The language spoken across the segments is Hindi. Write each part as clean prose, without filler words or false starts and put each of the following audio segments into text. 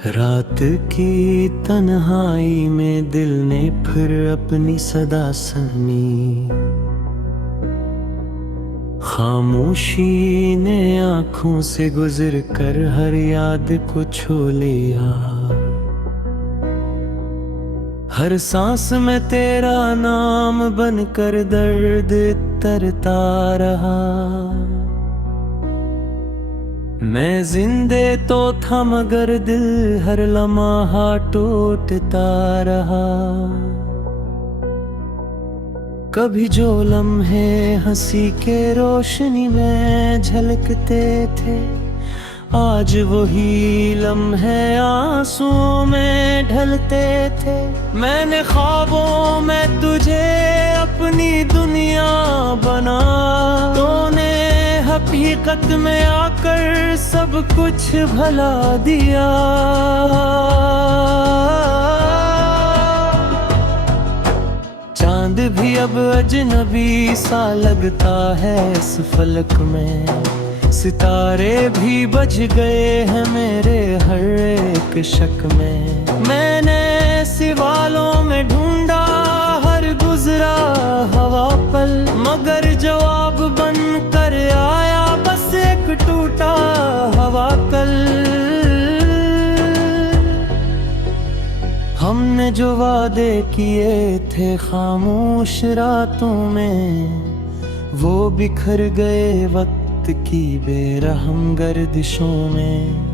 रात की तन्हाई में दिल ने फिर अपनी सदा सुनी। खामोशी ने आंखों से गुजर कर हर याद को छू लिया। हर सांस में तेरा नाम बनकर दर्द तरता रहा। मैं जिंदे तो था मगर दिल हर लम्हा टूटता रहा। कभी जो लम्हे हंसी के रोशनी में झलकते थे, आज वही लम्हे आंसुओं में ढलते थे। मैंने ख्वाबों में तुझे अपनी दुनिया बना, तूने हकीकत में आकर सब कुछ भला दिया। चांद भी अब अजनबी सा लगता है इस फलक में। सितारे भी बज गए हैं मेरे हर एक शक में। मैंने सवालों में ढूंढा हर गुजरा हवा पल, मगर जवाब बन कर आया बस एक टूटा हवा कल। हमने जो वादे किए थे खामोश रातों में, वो बिखर गए वक्त की बेरहम गर्दिशों में।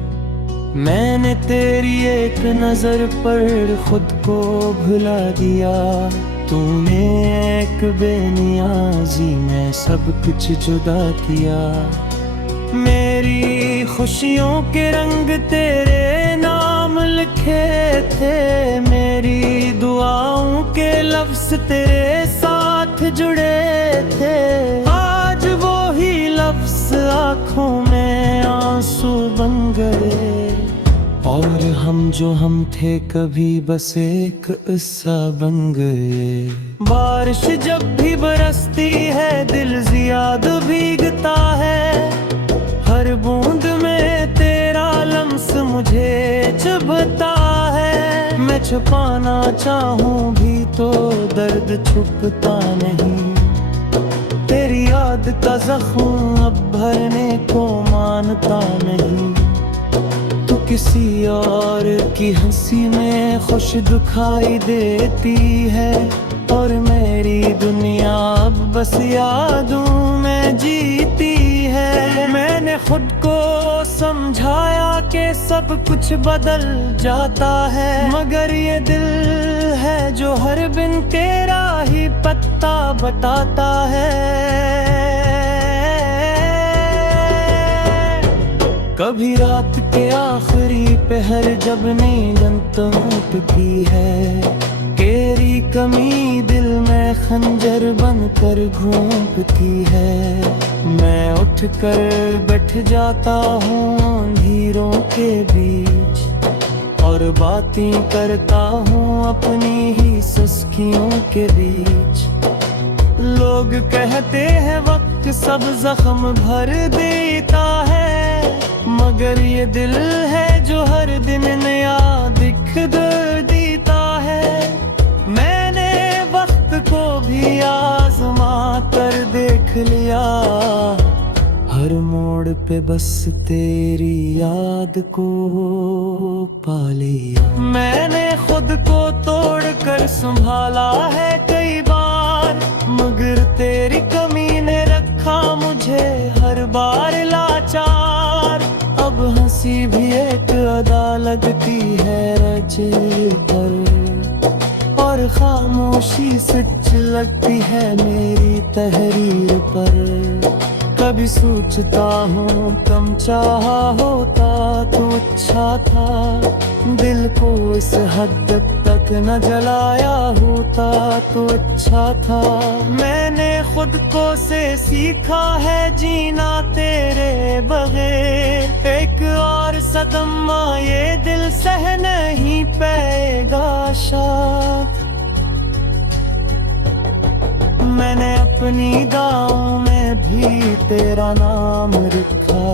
मैंने तेरी एक नजर पर खुद को भुला दिया। तूने एक बेनियाजी में सब कुछ जुदा किया। मेरी खुशियों के रंग तेरे नाम लिखे थे, मेरी दुआओं के लफ्ज तेरे साथ जुड़े थे। आज वो ही लफ्ज आँखों में आंसू बन गए, और हम जो हम थे कभी बस एक किस्सा बन गए। बारिश जब भी बरसती है दिल ज़ियाद भीगता है। हर बूंद में तेरा लम्स मुझे चुभता है। मैं छुपाना चाहूं भी तो दर्द छुपता नहीं। तेरी याद का जख्म अब भरने को मानता नहीं। तू किसी और की हंसी में खुश दिखाई देती है, और मेरी दुनिया अब बस यादों में जीती है। मैंने खुद को समझाया कि सब कुछ बदल जाता है, मगर ये दिल है जो हर बिन तेरा ही पत्ता बताता है। कभी रात के आखिरी पहर जब नींद टूटती है, तेरी कमी दिल में खंजर बनकर घूमती है। मैं उठकर बैठ जाता हूँ अंधेरों के बीच, और बातें करता हूँ अपनी ही सुस्तियों के बीच। लोग कहते हैं वक्त सब जख्म भर देता है, मगर ये दिल है जो हर दिन नया दिख देता है। मैंने वक्त को भी आजमा कर देख लिया, हर मोड़ पे बस तेरी याद को पा लिया। मैंने खुद को तोड़ कर संभाला है कई बार, मगर तेरी कमी ने रखा मुझे हर बार लाचार। अब हंसी भी एक अदा लगती है रजे पर, और खामोशी सच लगती है मेरी तहरीर पर। कभी सोचता हूँ कम चाहा होता तो अच्छा था, दिल को इस हद तक न जलाया होता तो अच्छा था। मैंने खुद को से सीखा है जीना तेरे बगैर। एक और सदमा ये दिल सह नहीं पाएगा शायद। मैंने अपनी गाँव में भी तेरा नाम रखा,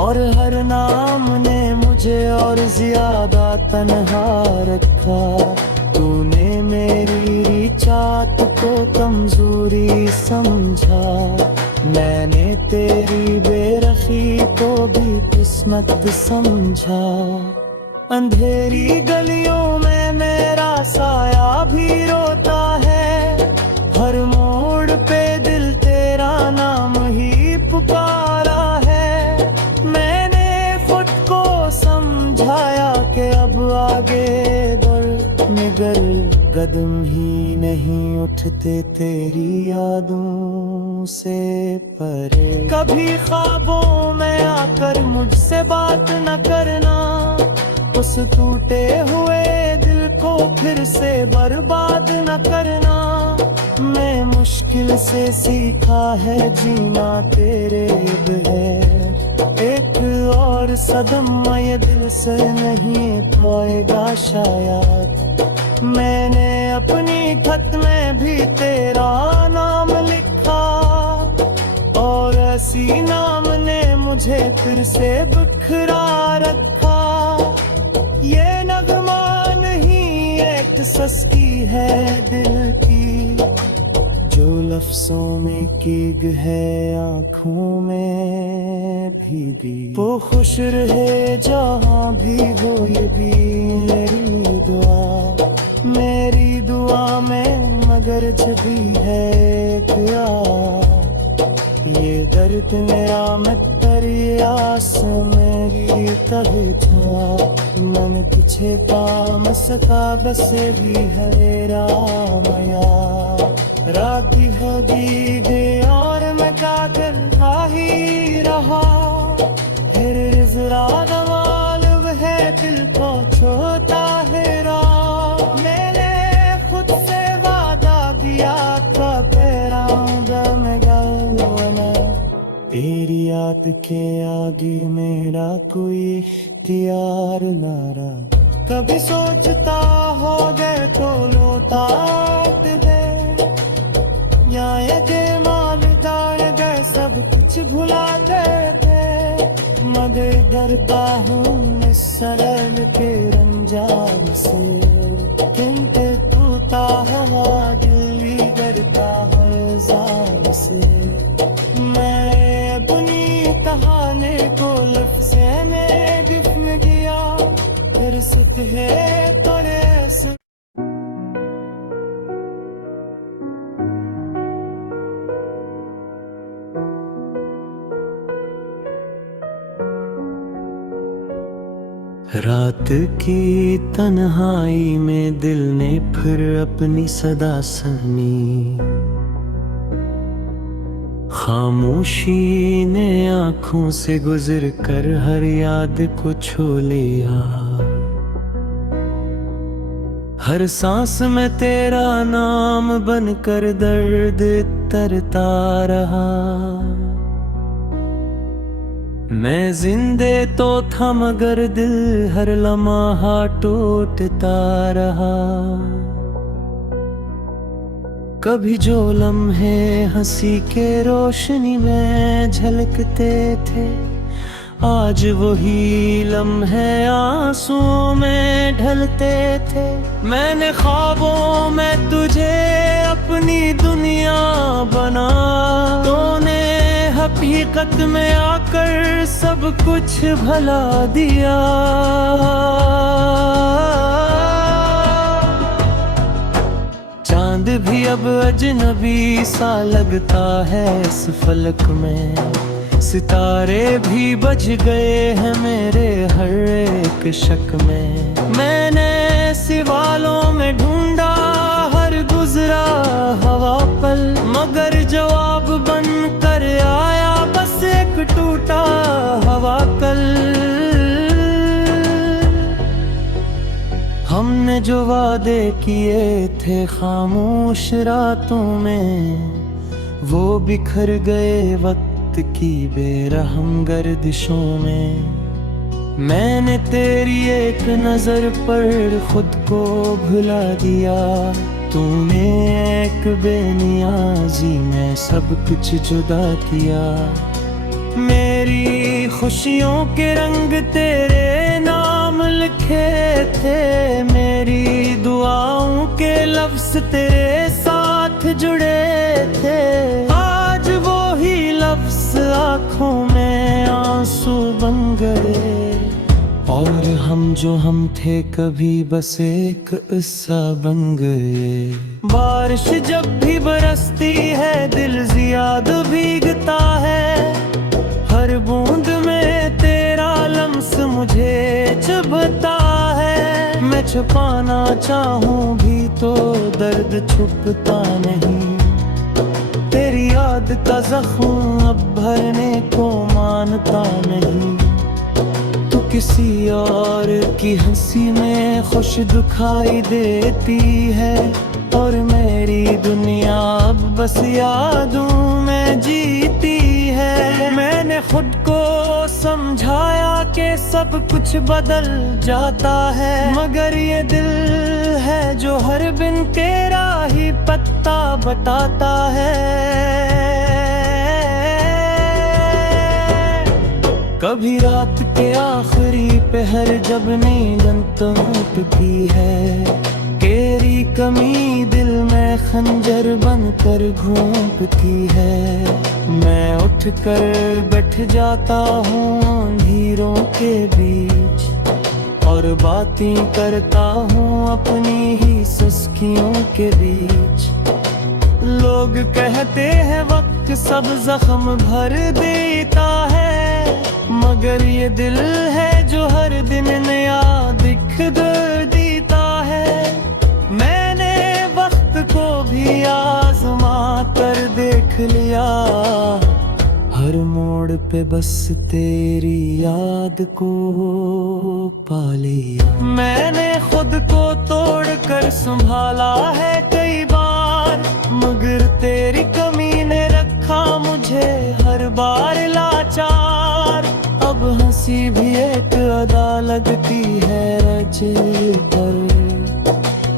और हर नाम ने मुझ मुझे और ज्यादा तन्हा रखा। तूने मेरी चाहत को कमजोरी समझा, मैंने तेरी बेरखी को भी किस्मत समझा। अंधेरी गलियों में मेरा साया भी रोता है, हर मोड़ पे दिल तेरा नाम ही पुकारा है। मैंने खुद को समझाया कि अब आगे बढ़, मगर कदम ही नहीं उठते तेरी यादों से परे। कभी ख्वाबों में आकर मुझसे बात न करना, उस टूटे हुए दिल को फिर से बर्बाद न करना। मैं मुश्किल से सीखा है जीना तेरे बगैर, एक और सदमा ये दिल से नहीं पाएगा शायद। मैंने अपनी खत में भी तेरा नाम लिखा, और ऐसी नाम ने मुझे फिर से बिखरा रखा। ये नगमा नहीं एक सस्ती है दिल की, जो लफ्जों में कीग है आँखों में भीगी। वो खुश रहे जहाँ भी हो, ये भी मेरी दुआ, मेरी दुआ में मगर जभी है यार। ये दर्द मेरा मत्तर, ये आस मेरी तहे था। मन तुझे पा सका बस भी है रामया। रात होगी गे और मैं कागल ही रहा, फिर जरा मालूम है दिल को छोटा है राह। मैंने खुद से वादा किया था तेरा दम गलना, तेरी याद के आगे मेरा कोई इख्तियार ना रहा। कभी सोचता हो गए तो लौटात दे, या ये दे माल दाड़ गए सब कुछ भुला दे। मगर डरता हूँ इस सरल के रंजाम से, किंतु टूटा हुआ दिल डरता है जान से। मैं अपनी कहानी को लफ्ज़े में दफन किया, फिर सतहे तोड़े से। रात की तन्हाई में दिल ने फिर अपनी सदा सुनी, खामोशी ने आँखों से गुजर कर हर याद को छू लिया। हर सांस में तेरा नाम बनकर दर्द तरता रहा। मैं जिंदे तो था मगर दिल हर लम्हा टूटता रहा। कभी जो लम्हे हंसी के रोशनी में झलकते थे, आज वही लम्हे आंसुओं में ढलते थे। मैंने ख्वाबों में तुझे अपनी दुनिया बना, तूने हकीकत में आकर सब कुछ भला दिया। चांद भी अब अजनबी सा लगता है इस फलक में, सितारे भी बज गए हैं मेरे हर एक शक में। मैंने सिवालों में ढूंढा हर गुजरा हवा पल, मगर जवाब बन कर आया बस एक टूटा हवा कल। हमने जो वादे किए थे खामोश रातों में, वो बिखर गए वक्त की बेरहम गर्दिशों में। मैंने तेरी एक नजर पर खुद को भुला दिया, तूने एक बेनियाजी में सब कुछ जुदा किया। मेरी खुशियों के रंग तेरे नाम लिखे थे, मेरी दुआओं के लफ्ज तेरे साथ जुड़े थे। आज वो ही लफ्ज आँखों में आंसू बन गए, और हम थे कभी बस एक किस्सा बन गए। बारिश जब भी बरसती है दिल ज़्यादा भीगता है, हर बूंद में तेरा लम्स मुझे चुभता है। मैं छुपाना चाहूँ भी तो दर्द छुपता नहीं, तेरी याद का जख्म अब भरने को मानता नहीं। तू किसी और की हंसी में खुश दिखाई देती है, और मेरी दुनिया अब बस यादों में जीती है। मैंने खुद को समझाया कि सब कुछ बदल जाता है, मगर ये दिल है जो हर बिन तेरा ही पत्ता बताता है। कभी रात के आखिरी पहर जब नींद टूटती है, तेरी कमी दिल में खंजर बनकर घूमती है। मैं उठकर बैठ जाता हूँ अंधेरों के बीच, और बातें करता हूँ अपनी ही सुस्तियों के बीच। लोग कहते हैं वक्त सब जख्म भर देता है, मगर ये दिल है जो हर दिन नया दिख देता है। मैंने वक्त को भी आजमा कर देख लिया, हर मोड़ पे बस तेरी याद को पा लिया। मैंने खुद को तोड़ कर संभाला है कई बार, मगर तेरी कमी ने रखा मुझे हर बार लाचार। अब हंसी भी एक अदा लगती है रजे पर,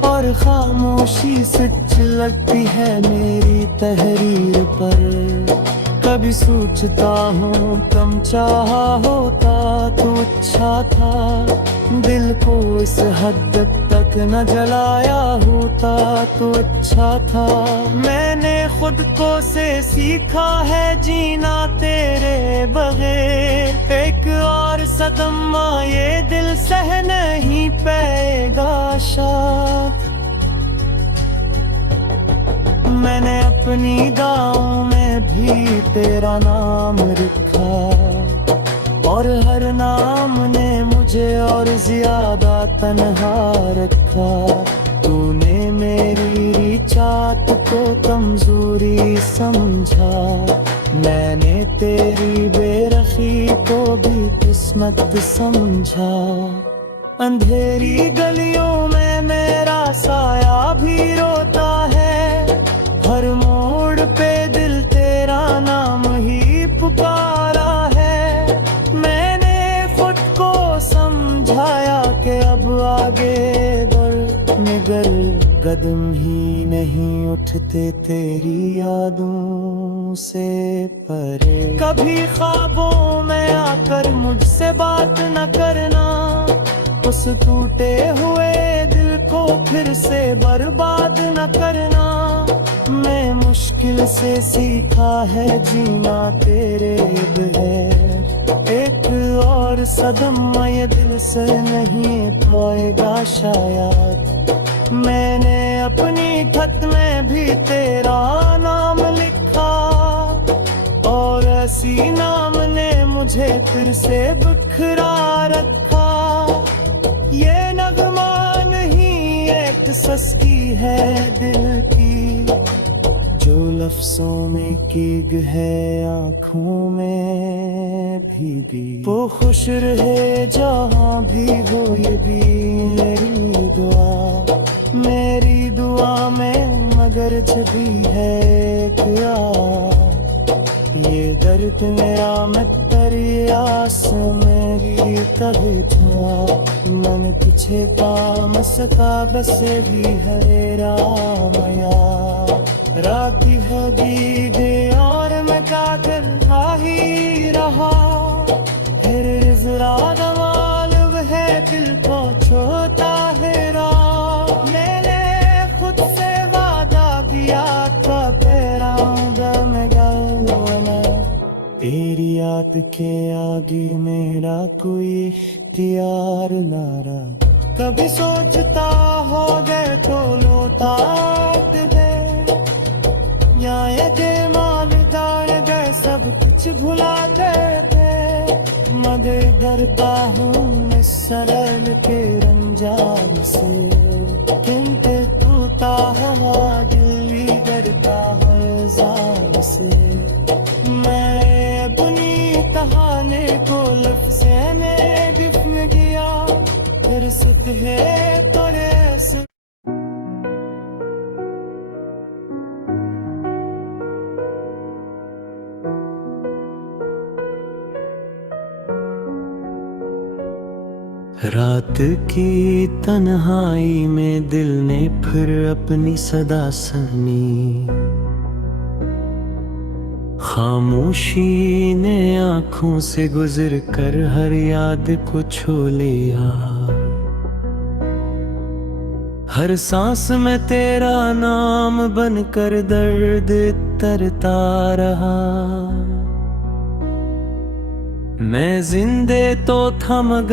और खामोशी सच लगती है मेरी तहरीर पर। कभी सोचता हूँ कम चाहा होता तो अच्छा था, दिल को इस हद तक न जलाया होता तो अच्छा था। मैंने खुद को से सीखा है जीना तेरे बगैर, एक और सदमा ये दिल सह नहीं पाएगा शायद। मैंने अपनी गाँव में भी तेरा नाम रखा, और हर नाम ने मुझे और ज्यादा तन्हा रखा। तूने मेरी चाहत को कमजोरी समझा, मैंने तेरी बेरखी को भी किस्मत समझा। अंधेरी गलियों में मेरा साया भी रोता है, हर मोड़ पे दिल तेरा नाम ही पुकारा है। मैंने खुद को समझाया कि अब आगे बढ़, मगर कदम ही नहीं उठते तेरी यादों से परे। कभी ख्वाबों में आकर मुझसे बात न करना, उस टूटे हुए दिल को फिर से बर्बाद न करना। मैं मुश्किल से सीखा है जीना तेरे बगैर, एक और सदमा ये दिल से नहीं पाएगा शायद। मैंने अपनी खत में भी तेरा नाम लिखा, और ऐसी नाम ने मुझे फिर से बिखरा रखा। ये नगमा नहीं एक सस्की है दिल की, जो लफ्जों में कीग है आँखों में भीगी। वो खुश रहे जहाँ भी हो ये भी मेरी दुआ, मेरी दुआ में मगर छुपी है क्या। ये दर्द मेरा मैं तेरी आस मेरी तहे था, मन पीछे काम सका बस भी है रामया। रात होगी गई और मैं कातिल ही रहा, फिर जरा मालूम है दिल को रात के आगे मेरा कोई इख्तियार ना रहा। कभी सोचता हो गए तो लौटाते हैं, या ये दे मालदार गए सब कुछ भुला देते। मगर डरता हूँ मैं सरल के रंजान से, किंतु टूटा हुआ दिल डरता है जान से। मैं बुनी कहानी को लफ्ज़े में दिफन गया, फिर सुत है तोरे से। रात की तन्हाई में दिल ने फिर अपनी सदा सुनी, खामोशी ने आंखों से गुजर कर हर याद को छू लिया। हर सांस में तेरा नाम बनकर दर्द तरता रहा। मैं जिंदे तो था मगर